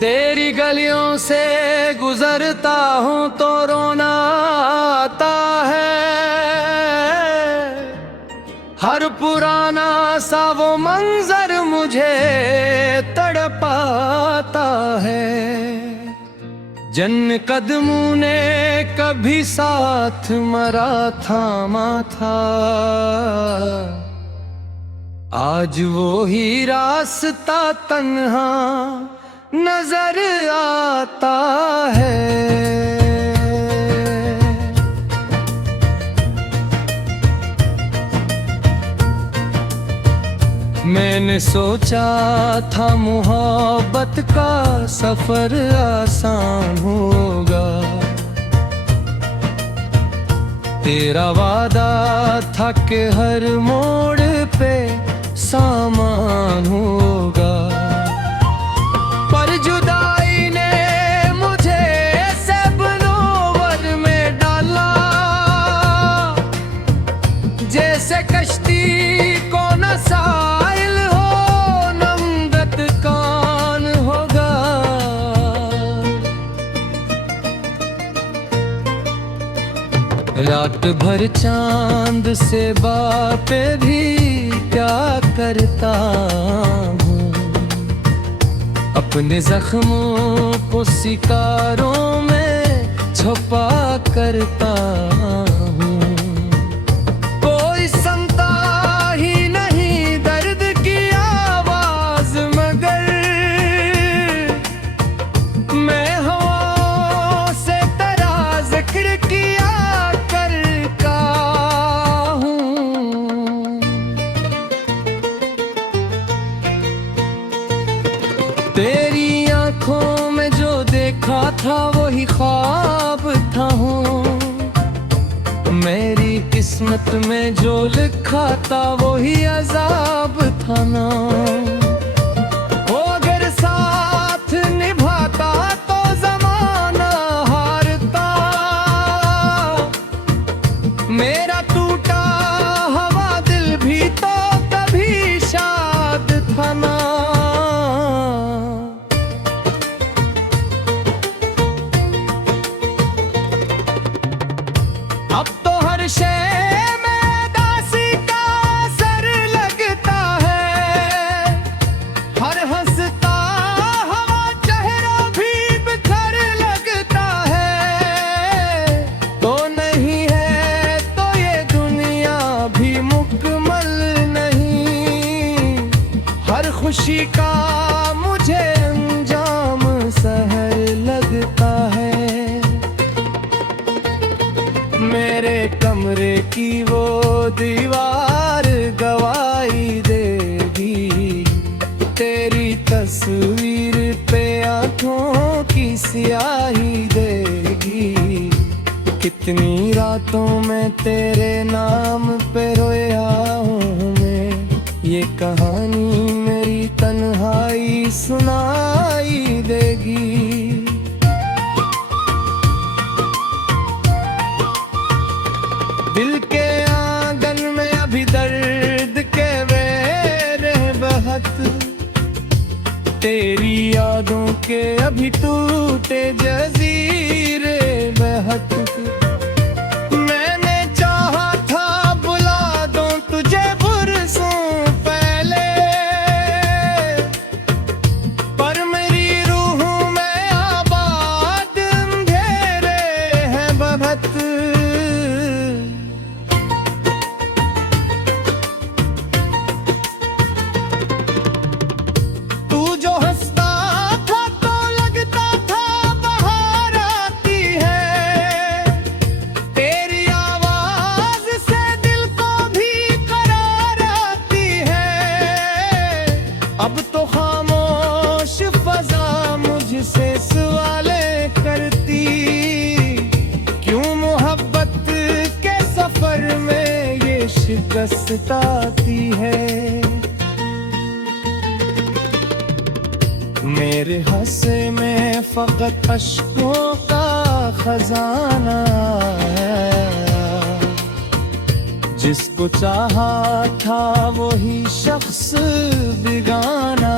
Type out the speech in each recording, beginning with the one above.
तेरी गलियों से गुजरता हूँ तो रोना आता है। हर पुराना सा वो मंजर मुझे तड़पाता है। जिन कदमों ने कभी साथ मरा थामा था, आज वो ही रास्ता तन्हा नजर आता है। मैंने सोचा था मोहब्बत का सफर आसान होगा, तेरा वादा था कि हर मोड़ पे सामान होगा। पर जुदाई ने मुझे ऐसे बनोवर में डाला, जैसे कश्ती को न साहिल हो नमगत कान होगा। रात भर चांद से बातें भी क्या करता हूँ, अपने जख्मों को शिकारों में छुपा करता हूँ। कोई सुनता ही नहीं दर्द की आवाज, मगर मैं हवाओं से तेरा जिक्र किया करता हूँ। तेरी आंखों में जो देखा था वही ख्वाब था हूँ, मेरी किस्मत में जो लिखा था वही अजाब था ना। वो अगर साथ निभाता तो जमाना हारता, मेरा टूटा हुआ दिल भी तो कभी शाद था ना। अब तो हर शय में दासी का असर लगता है, हर हंसता हवा चेहरा भी बिखर लगता है। तो नहीं है तो ये दुनिया भी मुकम्मल नहीं, हर खुशी का मुझे अंजाम सहर लगता है। मेरे कमरे की वो दीवार गवाही देगी, तेरी तस्वीर पे आंखों की स्याही देगी। कितनी रातों में तेरे नाम पे रोया हूँ मैं, ये कहानी मेरी तन्हाई सुनाई देगी। दिल के आंगन में अभी दर्द के वेरे बहत, तेरी यादों के अभी टूटे जजीरे बहत। मैंने चाहा था बुला दूं तुझे बरसों पहले, पर मेरी रूह में आबाद अंधेरे हैं बहत। अब तो खामोश फजा मुझसे सवाले करती, क्यों मोहब्बत के सफर में ये शिकस्त आती है। मेरे हंसे में फकत अश्कों का खजाना है, जिसको चाहा था वही शख्स बिगाना।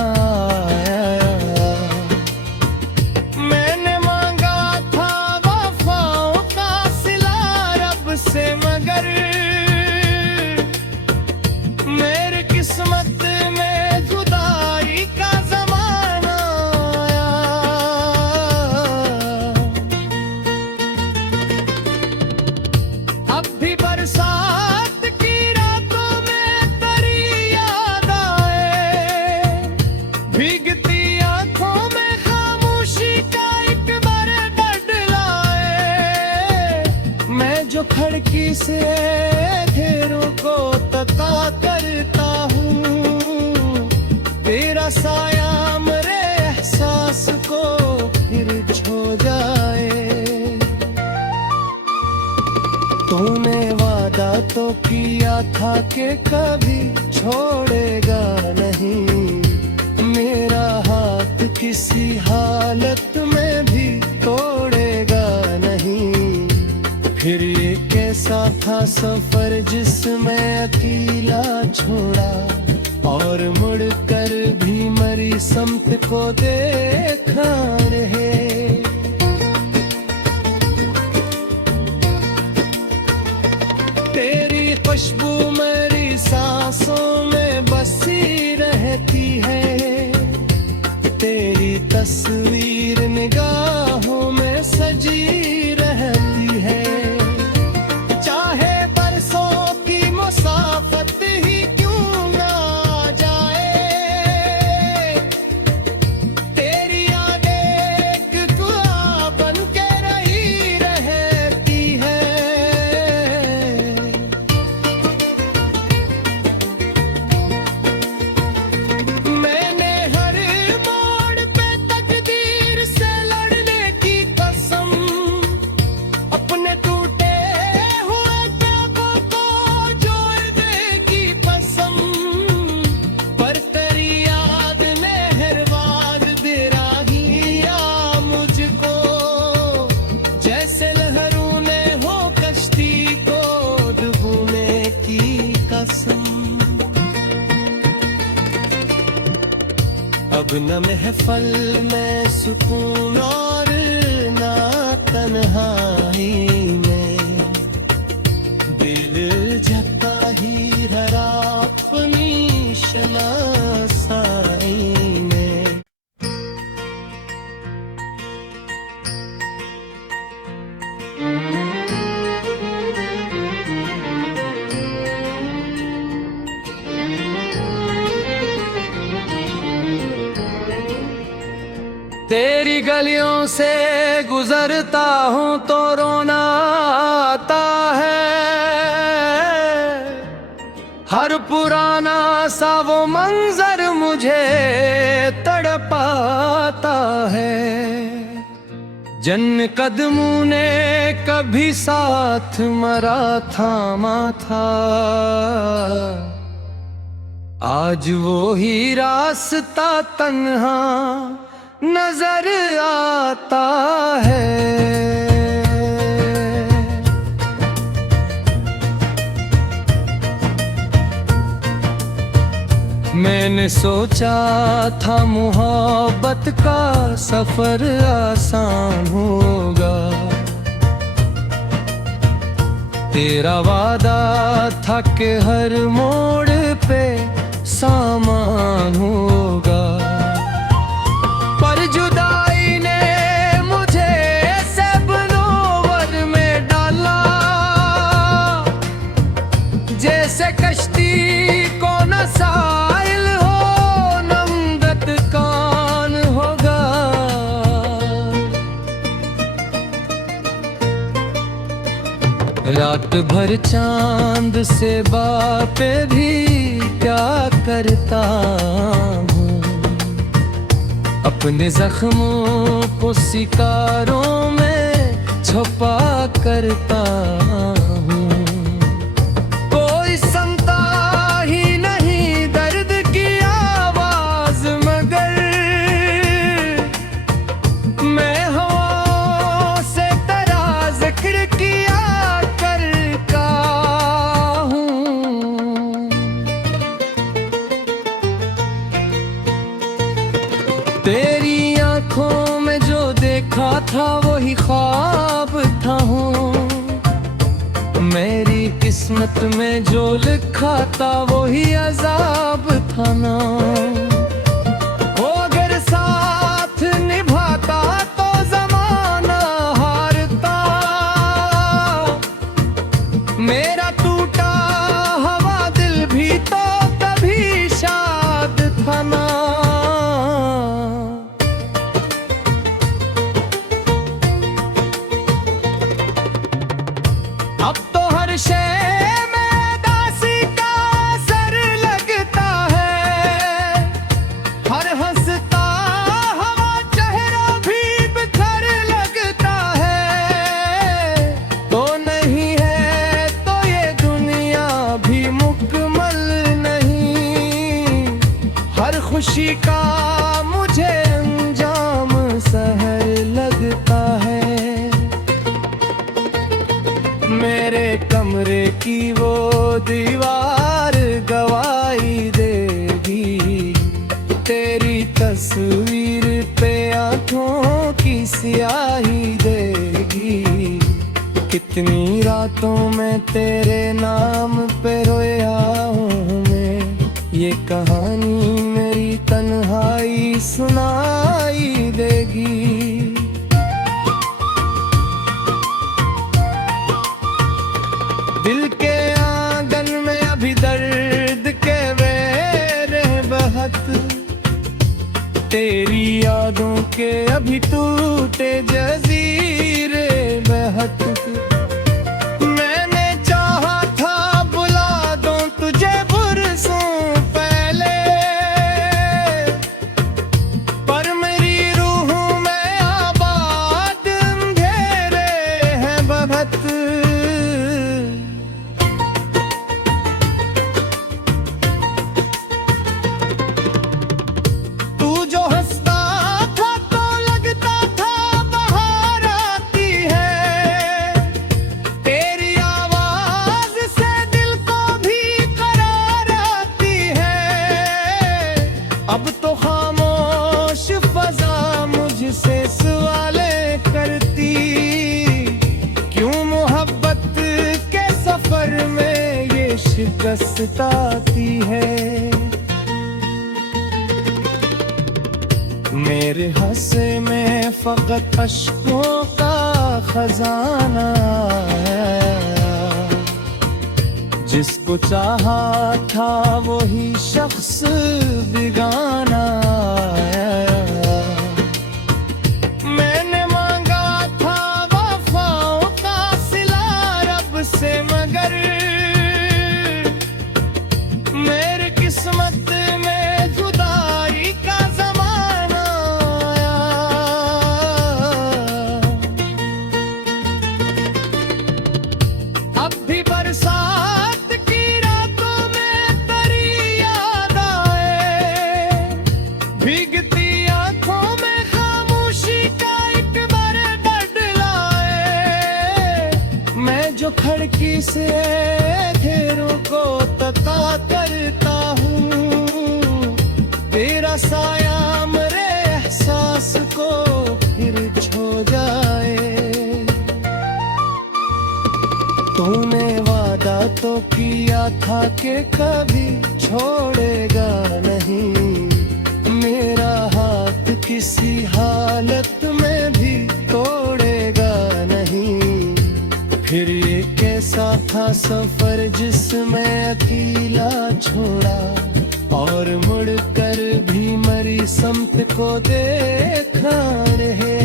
खिड़की से घेरों को तका करता हूँ, तेरा साया मेरे एहसास को फिर छो जाए। तूने वादा तो किया था कि कभी छोड़ेगा नहीं, मेरा हाथ किसी हालत में भी तोड़ेगा नहीं। फिर ये कैसा था सफर जिसमें अकेला छोड़ा, और मुड़कर भी मरी समत को देखा रहे। तेरी खुशबू मेरी सांसों में बसी रहती है, तेरी तस्वीर निगाहों में सजी रहती है। चाहे बरसों की मुसाफत ही क्यों ना जाए, तेरी यादें एक दुआ बन के रही रहती है। मैंने हर मोड़ पे तकदीर से लड़ने की कसम, अपने टूटे हुए ख्वाबों को जोड़ने की कसम, पर तेरी याद ने हर बार दिया मुझको, जैसे लहरों ने हो कश्ती को डुबोने की कसम। अब न महफल में सुकून और ना तन्हाई में, दिल जता ही हरा अपनी शनासाई में। तेरी गलियों से गुजरता हूँ तो रोना आता है, हर पुराना सा वो मंजर मुझे तड़पाता है। जन कदमों ने कभी साथ मरा थामा था, आज वो ही रास्ता तन्हा नजर आता है। मैंने सोचा था मोहब्बत का सफर आसान होगा, तेरा वादा था कि हर मोड़ पे सामान होगा, पर जुदाई ने मुझे ऐसे बनोवर में डाला, जैसे कश्ती को न साहिल हो नमगत कान होगा। रात भर चांद से बातें भी क्या करता हूँ, अपने जख्मों को सितारों में छुपा करता हूँ। कोई सुनता ही नहीं दर्द की आवाज, मगर मैं हवाओं से तेरा जिक्र किया करता हूँ। तेरी आंखों में जो देखा था वही ख्वाब था हूँ, मेरी किस्मत में जो लिखा था वही अजाब था ना। वो अगर साथ निभाता तो जमाना हारता, मेरा टूटा हवा दिल भी तो कभी शाद था ना। अब तो तस्वीर पे आंखों की सियाही देगी। कितनी रातों में तेरे नाम पे रोया हूँ मैं, ये कहानी मेरी तन्हाई सुनाई देगी। दिल के आंगन में अभी दर्द के वेरे बहत, तेरी यादों के अभी टूटे जजीरे बहत। मैंने चाहा था बुला दूं तुझे बरसों पहले, पर मेरी रूह में आबाद अंधेरे हैं बहत। अब तो खामोश फजा मुझसे सवाले करती, क्यों मोहब्बत के सफर में ये शिकस्त आती है। मेरे हंसे में फकत अश्कों का खजाना है, जिसको चाहा था वही शख्स बिगाना है। मैंने मांगा था वफाओं का सिला रब से, मगर मेरे किस्मत में जुदाई का जमाना आया। अब भी बरसात भीगती आंखों में खामोशी का एक बार बदलाए। मैं जो खिड़की से घेरों को तका करता हूँ, तेरा साया मेरे एहसास को फिर छो जाए। तूने वादा तो किया था कि कभी छोड़ेगा नहीं, मेरा हाथ किसी हालत में भी तोड़ेगा नहीं। फिर ये कैसा था सफर जिसमें अकेला छोड़ा, और मुड़कर भी मरी समत को देखा रहे।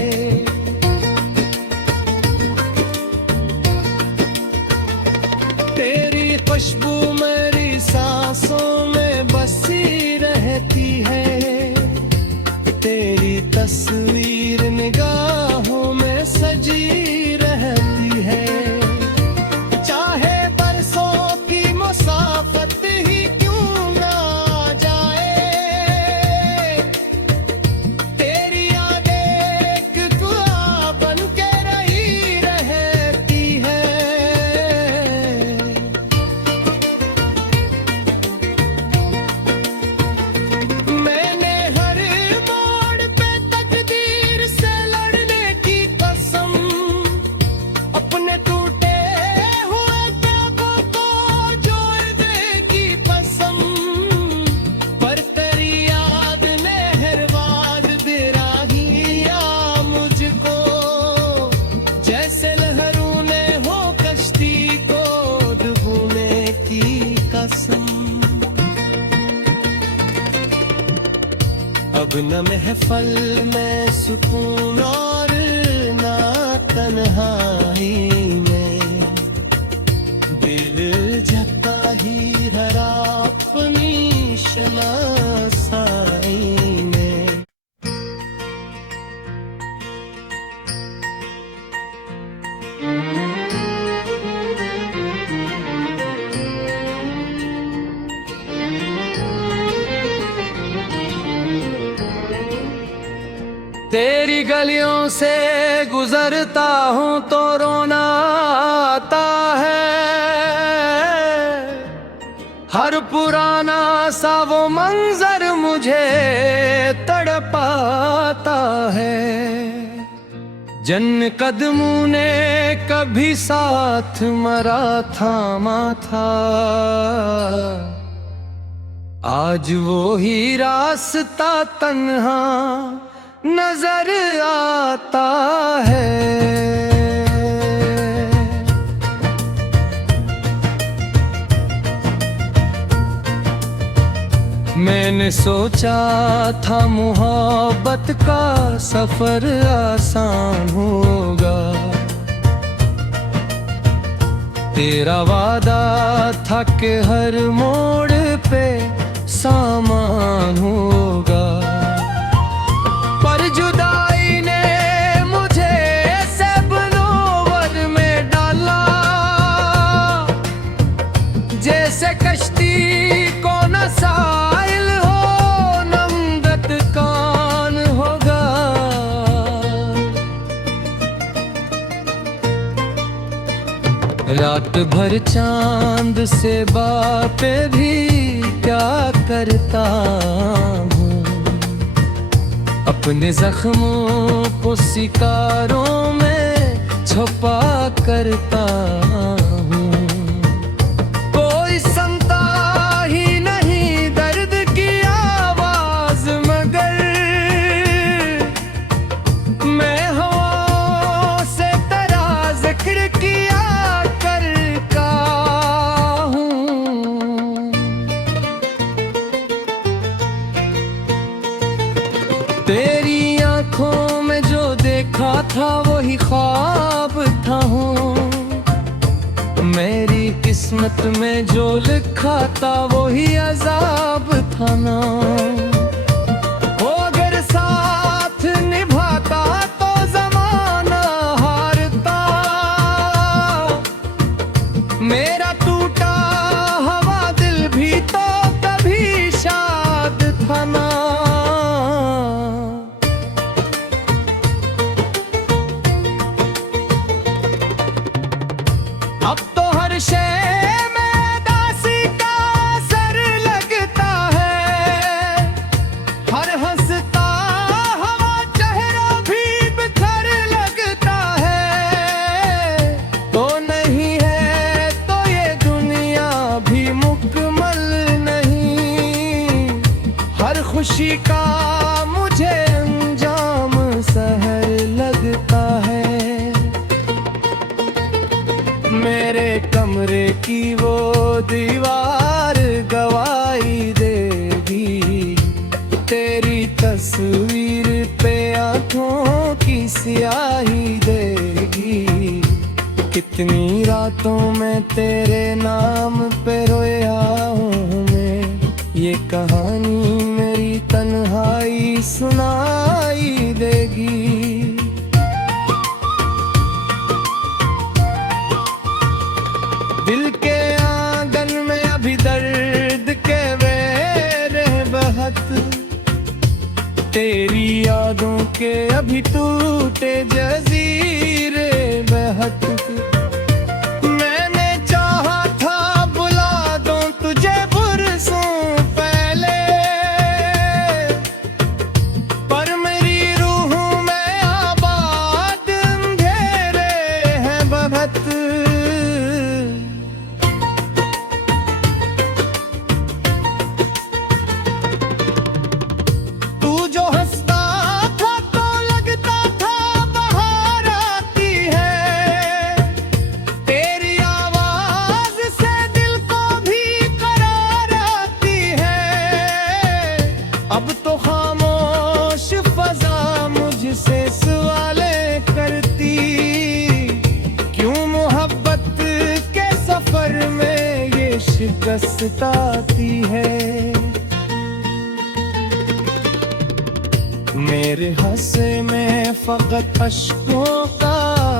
तेरी खुशबू मेरी सांसों में बसी रहती है, तेरी तस्वीर निगाहों में सजी रहती है। चाहे बरसों की मुसाफत ही क्यों ना जाए, तेरी यादें एक दुआ बन के रही रहती है। मैंने हर अपने टूटे हुए प्यागों को जोड़ देगी कसम, पर तेरी याद ने हर बार दिया मुझको, जैसे लहरों ने हो कश्ती को डूबने की कसम। अब न महफल में सुकून और ना तन्हाई में, दिल जता ही हरा अपनी शनासाई में। तेरी गलियों से गुजरता हूँ तो रोना आता है, हर पुराना सा वो मंजर मुझे तड़पा जन कदमों ने कभी साथ मरा थामा था, आज वो ही रास्ता तन्हा नजर आता है। मैंने सोचा था मोहब्बत का सफर आसान होगा, तेरा वादा था कि हर मोड़ पे सामान होगा, पर जुदाई ने मुझे सैबनोवर में डाला, जैसे कश्ती को नसा रात भर चांद से बातें भी क्या करता हूँ, अपने जख्मों को शिकारों में छुपा करता हूँ। कोई सुनता ही नहीं दर्द की आवाज, मगर मैं हवाओं से तेरा जिक्र किया तेरी आंखों में जो देखा था वही ख्वाब था हूँ, मेरी किस्मत में जो लिखा था वही अजाब था ना। वो अगर साथ निभाता तो जमाना हारता, मेरा टूटा हवा दिल भी तो कभी शाद था ना। अब तो हर शय में दासी का असर लगता है, हर हंसता हवा चेहरा भी बिखर लगता है। तो नहीं है तो ये दुनिया भी मुकम्मल नहीं, हर खुशी का मुझे अंजाम सहर लगता है। मेरे कमरे की वो दीवार गवाही देगी, तेरी तस्वीर पे आंखों की स्याही देगी। कितनी रातों में तेरे नाम पे रोया हूँ मैं, ये कहानी मेरी तन्हाई सुनाई देगी। दिल के आंगन में अभी दर्द के वेरे बहत, तेरी यादों के अभी टूटे जजीरे बहत। मैंने चाहा था बुला दूं तुझे बरसों पहले, पर मेरी रूह में आबाद अंधेरे हैं बहत। अब तो खामोश फजा मुझसे सवाले करती, क्यों मोहब्बत के सफर में ये शिकस्त आती है। मेरे हंसे में फकत अश्कों का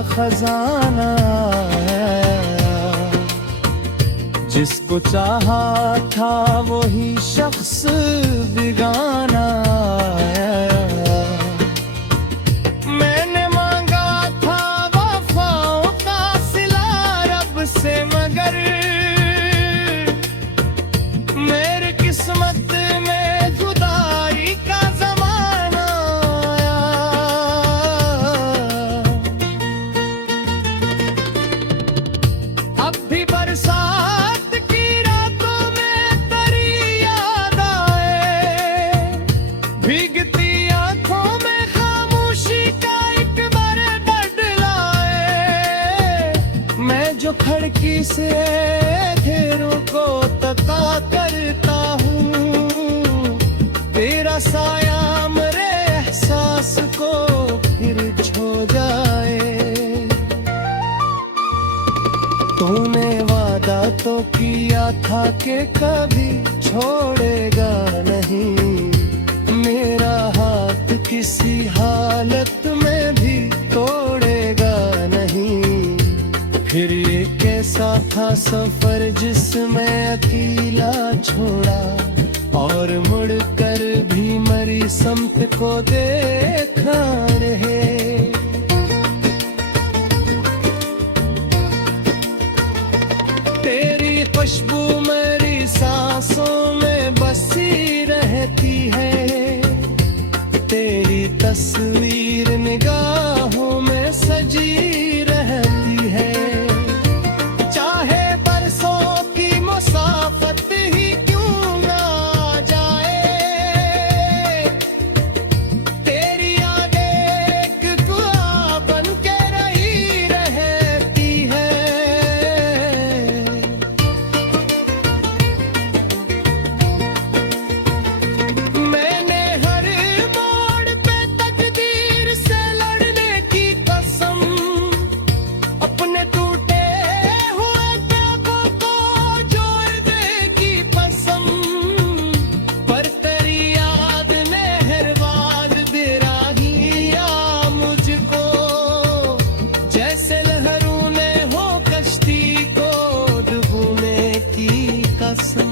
खजाना है, जिसको चाहा था वही शख्स बिगाना है। मैंने मांगा था वफाओं का सिला रब से, मगर मेरी किस्मत में जुदाई का जमाना आया। से घेरों को तका करता हूँ, तेरा साया मेरे एहसास को फिर छो जाए। तूने वादा तो किया था कि कभी छोड़ेगा नहीं, मेरा हाथ किसी हालत में भी तोड़ेगा नहीं। फिर ये कैसा था सफर जिसमें अकेला छोड़ा, और मुड़कर भी मरी समत को देखा रहे। तेरी खुशबू मेरी सांसों में बसी रहती है, तेरी तस्वीर निगाहों में सजी रहती है। चाहे बरसों की मुसाफत ही क्यों ना जाए, तेरी यादें एक दुआ बन के रही रहती है। मैंने हर मोड़ पे तकदीर से लड़ने की कसम, अपने टूटे हुए ख्वाबों को जोड़ने की कसम, पर तेरी याद ने हर बार दिया मुझको, जैसे लहरों ने हो कश्ती को डूबने की कसम।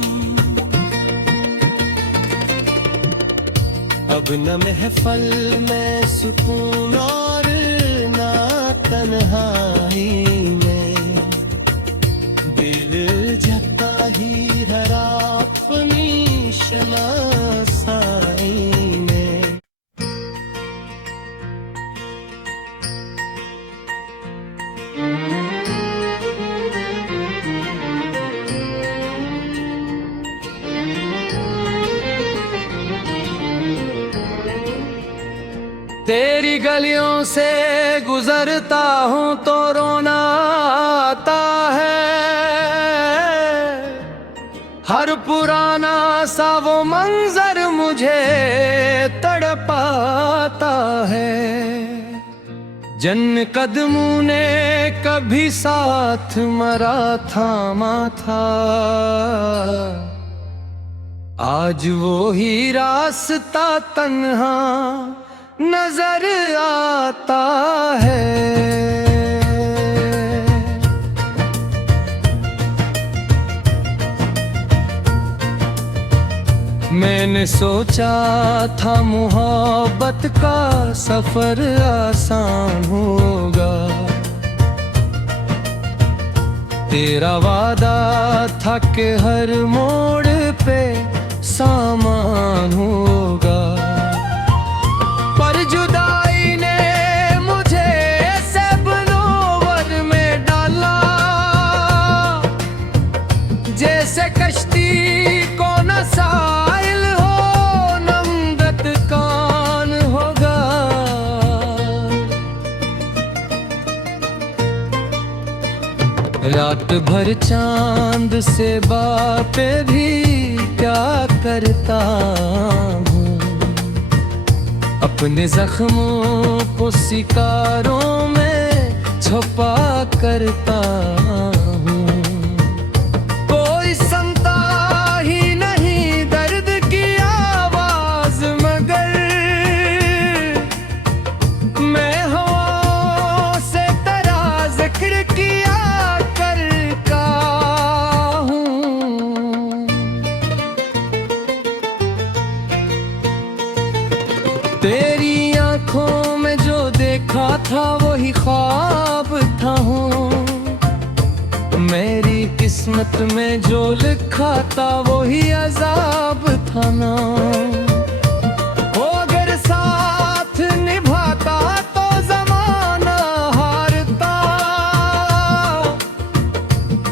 अब न महफल में सुकून और ना तन्हाई में, दिल जता ही रहा अपनी शनासाई में। तेरी गलियों से गुजरता हूँ तो रोना आता है, हर पुराना सा वो मंजर मुझे तड़पाता है। जन कदमों ने कभी साथ मरा थामा था, आज वो ही रास्ता तन्हा नजर आता है। मैंने सोचा था मोहब्बत का सफर आसान होगा, तेरा वादा था कि हर मोड़ पे सामान होगा, पर जुदाई ने मुझे ऐसे बनोवर में डाला, जैसे कश्ती को न साहिल हो नमदत कान होगा। रात भर चांद से बातें भी क्या करता हूँ, अपने जख्मों को शिकारों में छुपा करता हूँ। कोई सुनता ही नहीं दर्द की आवाज, मगर मैं हवाओं से तेरा जिक्र किया करता हूँ। तेरी आंखों में जो देखा था वही ख्वाब था हूँ, मेरी किस्मत में जो लिखा था वही अजाब था ना। वो अगर साथ निभाता तो जमाना हारता,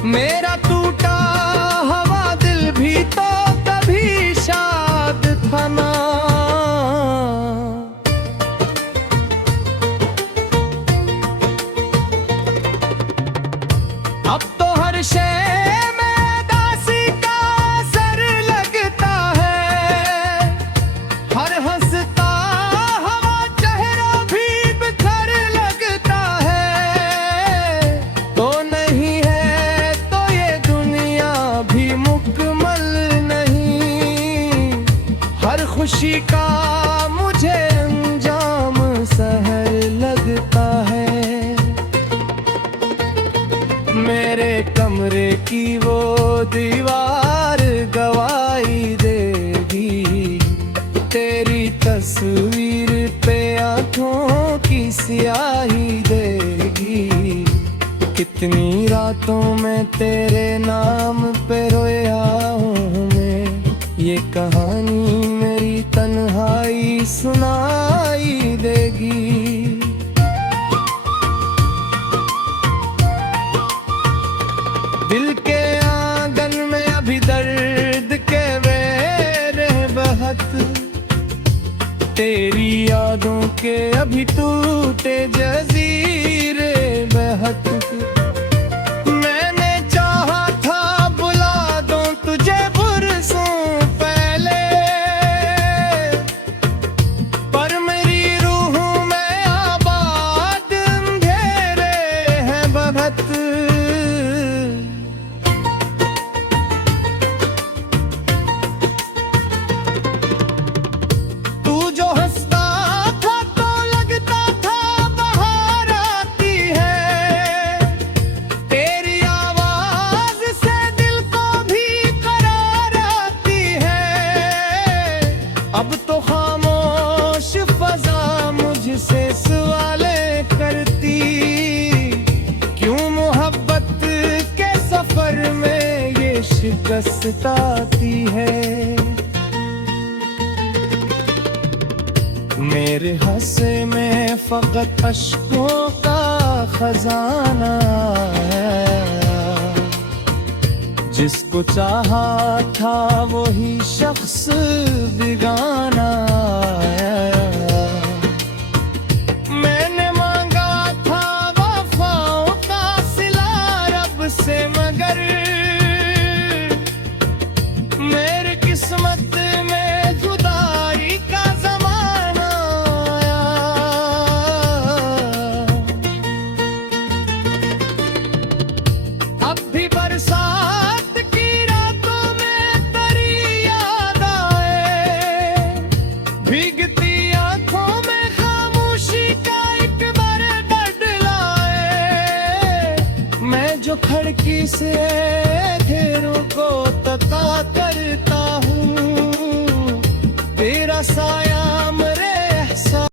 मेरा टूटा हुआ दिल भी तो कभी शाद था ना। अब तो हर स्याही देगी। कितनी रातों में तेरे नाम पे रोया हूँ मैं, ये कहानी मेरी तन्हाई सुनाई देगी। दिल के आंगन में अभी दर्द के वेरे बहत, तेरी यादों के अभी टूटे जजीरे बहत। मैंने चाहा था बुला दूं तुझे बरसों पहले, पर मेरी रूह में आबाद अंधेरे हैं बहत। अब तो खामोश फजा मुझसे सवालें करती, क्यों मोहब्बत के सफर में ये शिकस्त आती है। मेरे हंसे में फकत अश्कों का खजाना है, जिसको चाहा था वही शख्स बिगाना है। मैंने मांगा था वफाओं का सिला रब से, मगर मेरी किस्मत में जुदाई का जमाना आया। अब भी बरसात भीगती आंखों में खामोशी का एक बार बदलाए, मैं जो खिड़की से घेरों को